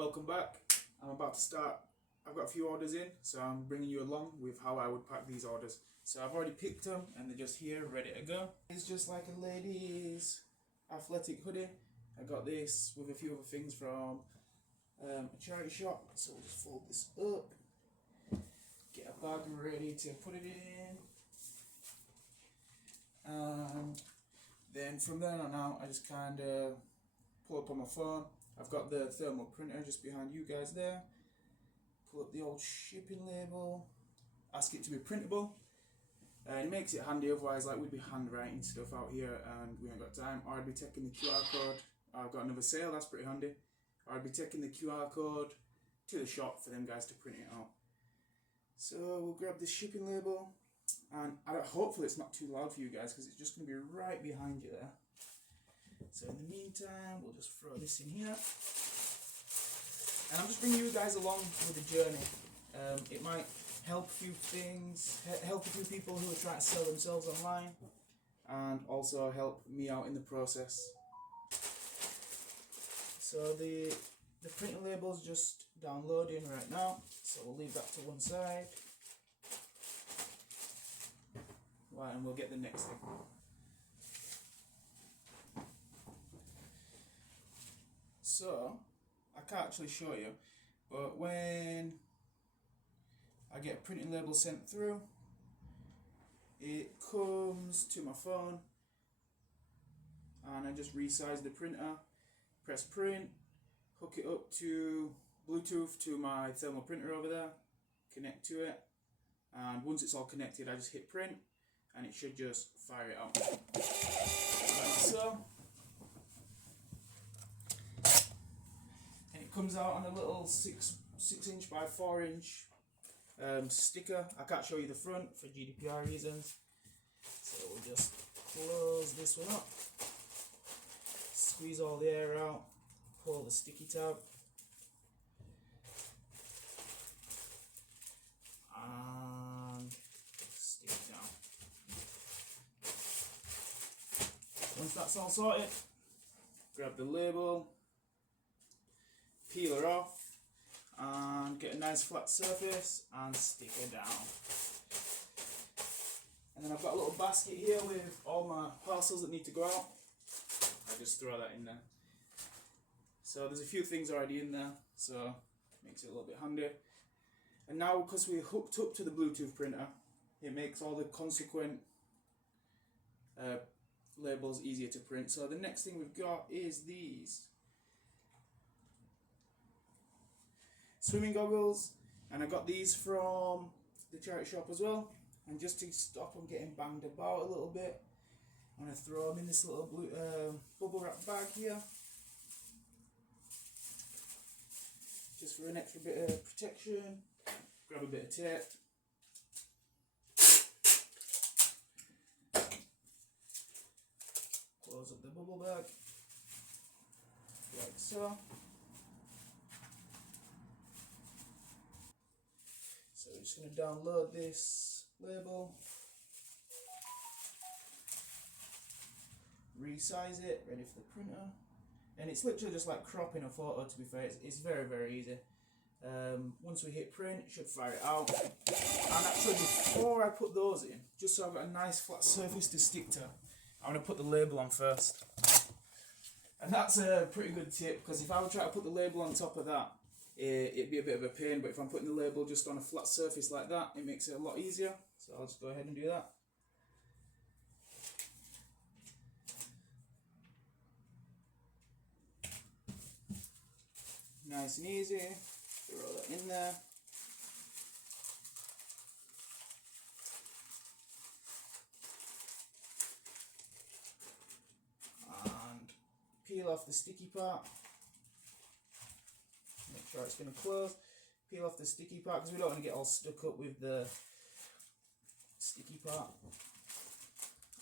welcome back. I'm about to start. I've got a few orders in, so I'm bringing you along with how I would pack these orders. So I've already picked them and they're just here ready to go. It's just like a lady's athletic hoodie. I got this with a few other things from a charity shop, so we'll just fold this up, get a bag ready to put it in, and then from there on out I just kind of pull up on my phone. I've got the thermal printer just behind you guys there. Pull up the old shipping label, ask it to be printable, and it makes it handy. Otherwise, like, we'd be handwriting stuff out here and we ain't got time. Or I'd be taking the QR code. I've got another sale, that's pretty handy. Or I'd be taking the QR code to the shop for them guys to print it out. So we'll grab the shipping label, and hopefully it's not too loud for you guys because it's just going to be right behind you there. So in the meantime, we'll just throw this in here. And I'm just bringing you guys along with the journey. It might help a few things, help a few people who are trying to sell themselves online, and also help me out in the process. So the printing label's just downloading right now, so we'll leave that to one side. Right, and we'll get the next thing. So, I can't actually show you, but when I get a printing label sent through, it comes to my phone, and I just resize the printer, press print, hook it up to Bluetooth to my thermal printer over there, connect to it, and once it's all connected I just hit print and it should just fire it out like so. And it comes out on a little 6 inch by 4 inch sticker. I can't show you the front for GDPR reasons, so we'll just close this one up, squeeze all the air out, pull the sticky tab, and stick it down. Once that's all sorted, grab the label, peel her off, and get a nice flat surface and stick her down. And then I've got a little basket here with all my parcels that need to go out. I just throw that in there. So there's a few things already in there, so it makes it a little bit handy. And now, because we're hooked up to the Bluetooth printer, it makes all the consequent labels easier to print. So the next thing we've got is these swimming goggles, and I got these from the charity shop as well. And just to stop them getting banged about a little bit, I'm going to throw them in this little bubble wrap bag here, just for an extra bit of protection. Grab a bit of tape, close up the bubble bag like so. So we're just going to download this label, resize it, ready for the printer, and it's literally just like cropping a photo. To be fair, it's very, very easy. Once we hit print, it should fire it out. And actually, before I put those in, just so I've got a nice flat surface to stick to, I'm going to put the label on first. And that's a pretty good tip, because if I would try to put the label on top of that, it'd be a bit of a pain. But if I'm putting the label just on a flat surface like that, it makes it a lot easier. So I'll just go ahead and do that. Nice and easy. Throw that in there. And peel off the sticky part. Make sure it's going to close. Peel off the sticky part because we don't want to get all stuck up with the sticky part.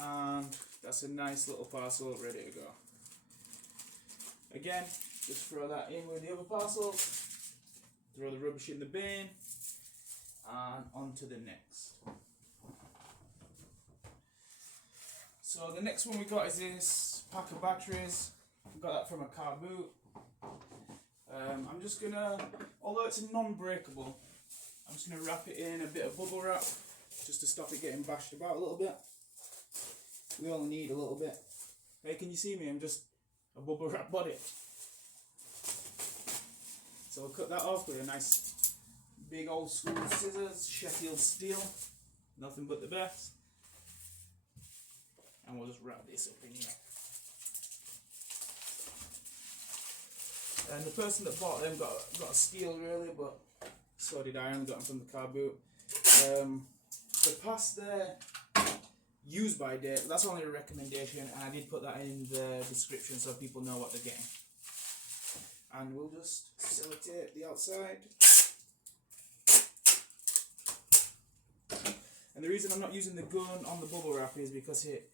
And that's a nice little parcel ready to go. Again, just throw that in with the other parcels. Throw the rubbish in the bin, and on to the next. So the next one we got is this pack of batteries. We got that from a car boot. I'm just gonna, although it's non-breakable, I'm just gonna wrap it in a bit of bubble wrap just to stop it getting bashed about a little bit. We only need a little bit. Hey, can you see me? I'm just a bubble wrap body. So we'll cut that off with a nice big old school scissors, Sheffield steel, nothing but the best. And we'll just wrap this up in here. And the person that bought them got a steal really, but so did I. I got them from the car boot. The past their use by date, that's only a recommendation, and I did put that in the description so people know what they're getting. And we'll just sellotape the outside. And the reason I'm not using the gun on the bubble wrap is because it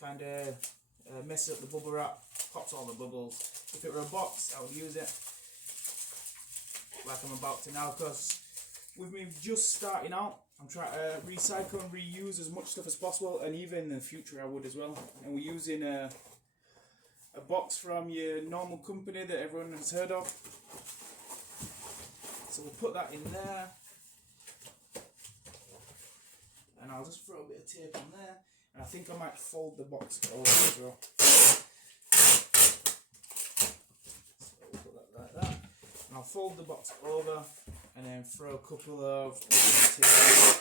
kind of messes up the bubble wrap, pops all the bubbles. If it were a box, I would use it like I'm about to now, because with me just starting out, I'm trying to recycle and reuse as much stuff as possible, and even in the future I would as well. And we're using a box from your normal company that everyone has heard of. So we'll put that in there. And I'll just throw a bit of tape on there. And I think I might fold the box over as well. So we'll put that like that. And I'll fold the box over and then throw a couple of tape.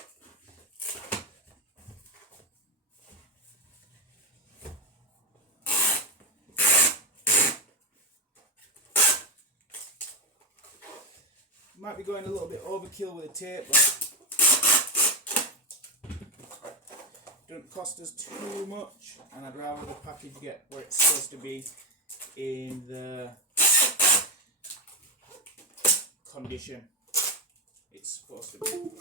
Might be going a little bit overkill with the tape, but don't cost us too much, and I'd rather the package get where it's supposed to be in the condition it's supposed to be.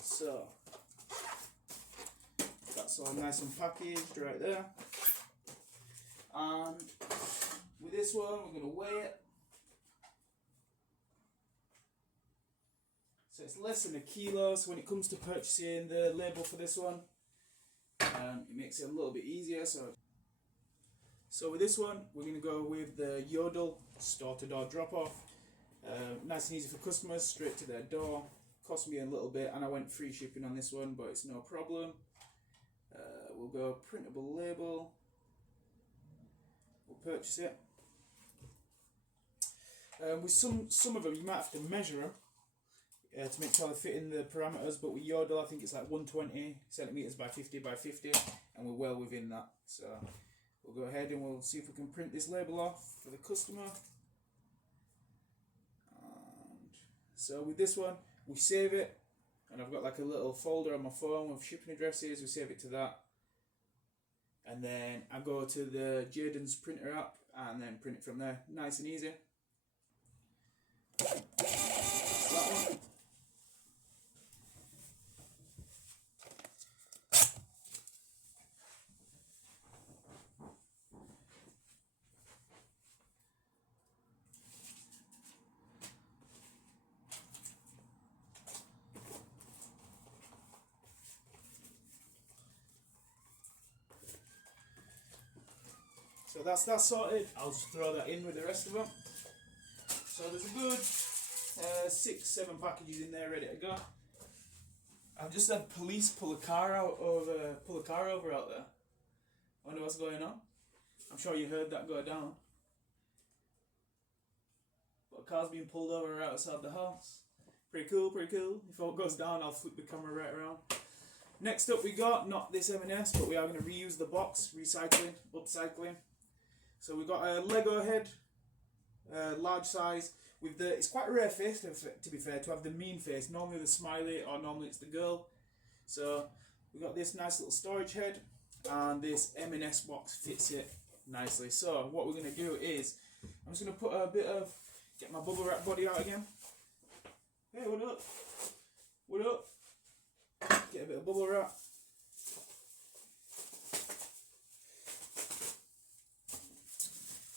So that's all nice and packaged right there. And with this one, we're going to weigh it. So it's less than 1 kilo, so when it comes to purchasing the label for this one, it makes it a little bit easier. So with this one, we're going to go with the Yodel store-to-door drop-off. Nice and easy for customers, straight to their door. Cost me a little bit, and I went free shipping on this one, but it's no problem. We'll go printable label. We'll purchase it. With some of them, you might have to measure them. To make sure they fit in the parameters, but with Yodel I think it's like 120 centimeters by 50 by 50, and we're well within that. So we'll go ahead and we'll see if we can print this label off for the customer. And so with this one, we save it, and I've got like a little folder on my phone with shipping addresses. We save it to that, and then I go to the Jaden's printer app and then print it from there. Nice and easy. That one. So that's sorted. I'll just throw that in with the rest of them. So there's a good 6-7 packages in there ready to go. I've just had police pull a car over out there. I wonder what's going on. I'm sure you heard that go down. But a car's being pulled over right outside the house. Pretty cool, pretty cool. If it goes down, I'll flip the camera right around. Next up we got, not this M&S, but we are going to reuse the box, recycling, upcycling. So we got a Lego head, large size, with the, it's quite a rare face to be fair, to have the mean face. Normally the smiley, or normally it's the girl. So we got this nice little storage head, and this M&S box fits it nicely. So what we're going to do is, I'm just going to put a bit of, get my bubble wrap body out again. Hey, what up? What up? Get a bit of bubble wrap.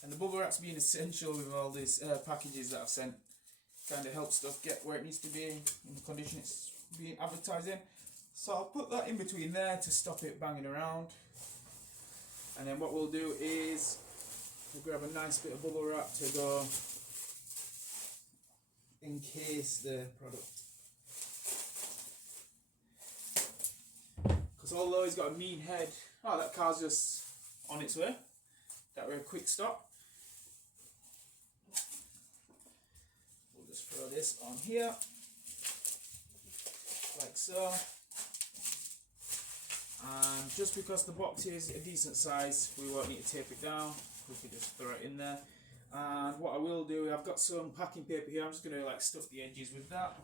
And the bubble wrap's been essential with all these packages that I've sent. Kind of helps stuff get where it needs to be in the condition it's being advertised in. So I'll put that in between there to stop it banging around. And then what we'll do is we'll grab a nice bit of bubble wrap to go encase the product. Because although he's got a mean head, oh, that car's just on its way. That were a quick stop. We'll just throw this on here, like so. And just because the box is a decent size, we won't need to tape it down. We can just throw it in there. And what I will do, I've got some packing paper here. I'm just going to like stuff the edges with that.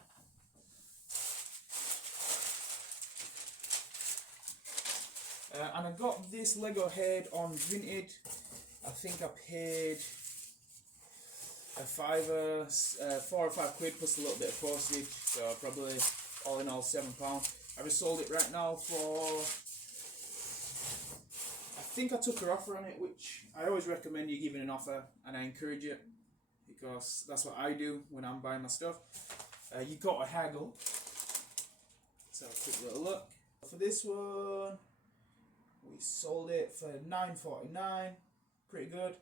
And I got this Lego head on Vinted. I think I paid a fiver, 4 or 5 quid plus a little bit of postage, so probably all in all £7. I just sold it right now for, I think I took her offer on it, which I always recommend you giving an offer, and I encourage it because that's what I do when I'm buying my stuff. You got to haggle. Let's have a quick little look. For this one, we sold it for $9.49, pretty good,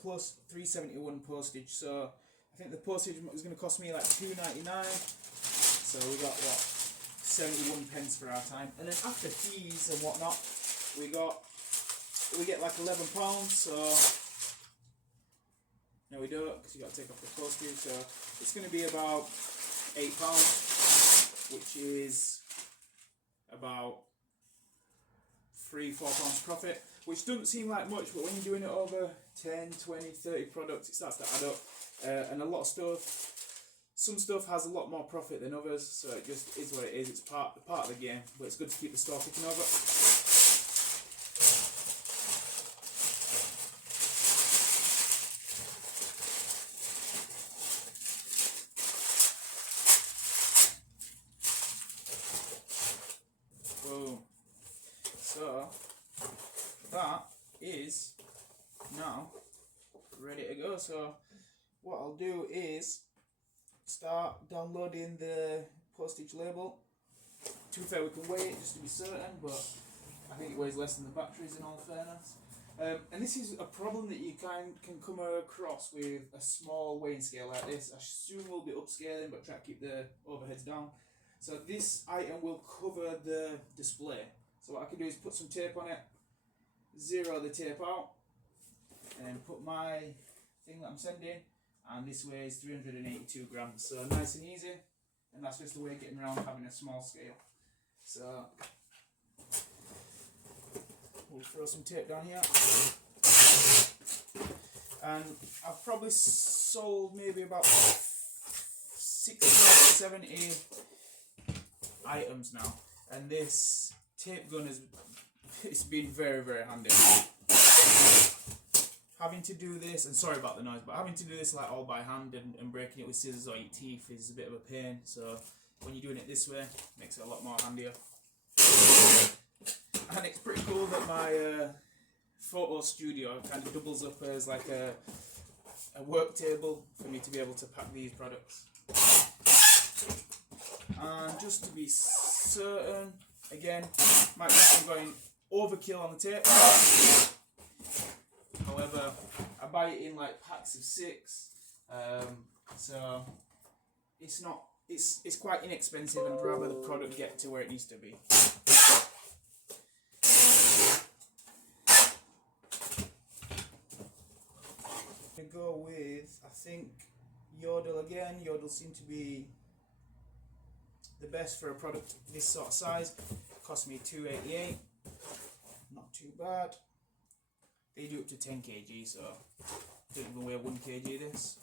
plus $3.71 postage. So I think the postage was going to cost me like $2.99. So we got what, 71 pence for our time. And then after fees and whatnot, we get like £11. So no, we don't, because you got to take off the postage. So it's going to be about £8, which is about £3-4 profit, which doesn't seem like much, but when you're doing it over 10, 20, 30 products, it starts to add up. And a lot of stuff, some stuff has a lot more profit than others, so it just is what it is. It's part of the game, but it's good to keep the store ticking over. Boom. So that is now ready to go. So what I'll do is start downloading the postage label. To be fair, we can weigh it just to be certain, but I think it weighs less than the batteries in all fairness. And this is a problem that you can come across with a small weighing scale like this. I assume we'll be upscaling, but try to keep the overheads down. So this item will cover the display. So what I can do is put some tape on it, zero the tape out, and put my thing that I'm sending, and this weighs 382 grams, so nice and easy, and that's just the way of getting around having a small scale. So we'll throw some tape down here, and I've probably sold maybe about 60 or 70 items now, and this tape gun it's been very, very handy. Having to do this, and sorry about the noise, but having to do this like all by hand and breaking it with scissors or your teeth is a bit of a pain. So when you're doing it this way, it makes it a lot more handier. And it's pretty cool that my photo studio kind of doubles up as like a work table for me to be able to pack these products. And just to be certain, again, might be I'm going overkill on the tape. However, I buy it in like packs of 6, so it's quite inexpensive, and rather the product get to where it needs to be. I'm gonna go with, I think, Yodel again. Yodel seem to be the best for a product this sort of size. It cost me $2.88. Not too bad. They do up to 10 kg, so don't even weigh 1 kg of this.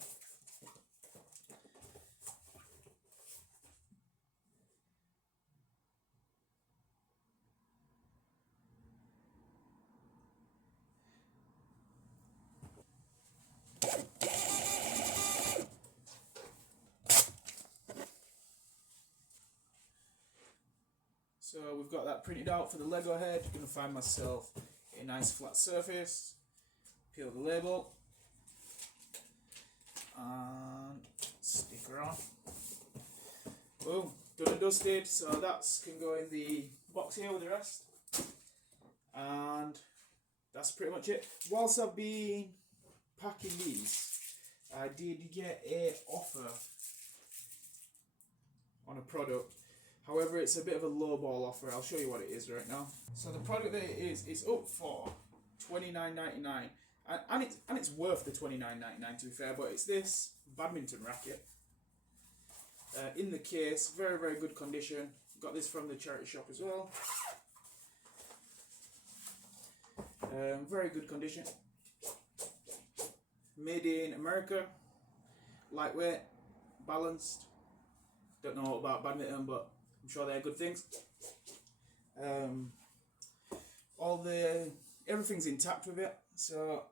So we've got that printed out for the Lego head. I'm going to find myself a nice flat surface, peel the label, and sticker on. Boom, done and dusted. So that can go in the box here with the rest. And that's pretty much it. Whilst I've been packing these, I did get an offer on a product. However, it's a bit of a lowball offer. I'll show you what it is right now. So the product that it is up for $29.99, and it's worth the $29.99 to be fair. But it's this badminton racket in the case, very very good condition. Got this from the charity shop as well. Very good condition. Made in America. Lightweight, balanced. Don't know about badminton, but I'm sure they're good things. Everything's intact with it, so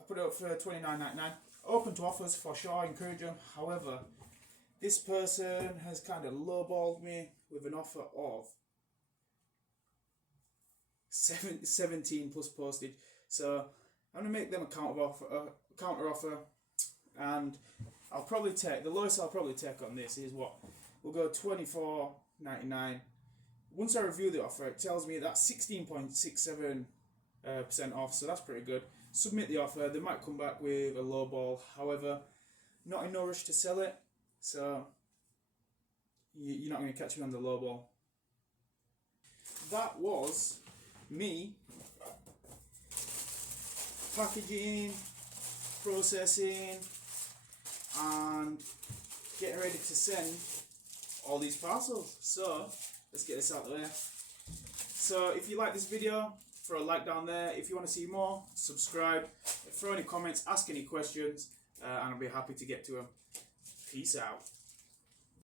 I put it up for $29.99. Open to offers for sure, I encourage them. However, this person has kind of lowballed me with an offer of 17 plus postage. So I'm gonna make them a counter offer, and I'll probably take the lowest I'll probably take on this is what we'll go $24.99. Once I review the offer, it tells me that's 16.67% off, so that's pretty good. Submit the offer. They might come back with a low ball. However, not in no rush to sell it, so you're not going to catch me on the low ball. That was me packaging, processing, and getting ready to send all these parcels. So let's get this out of the way. So if you like this video, throw a like down there. If you want to see more, subscribe, throw any comments, ask any questions, and I'll be happy to get to them. Peace out.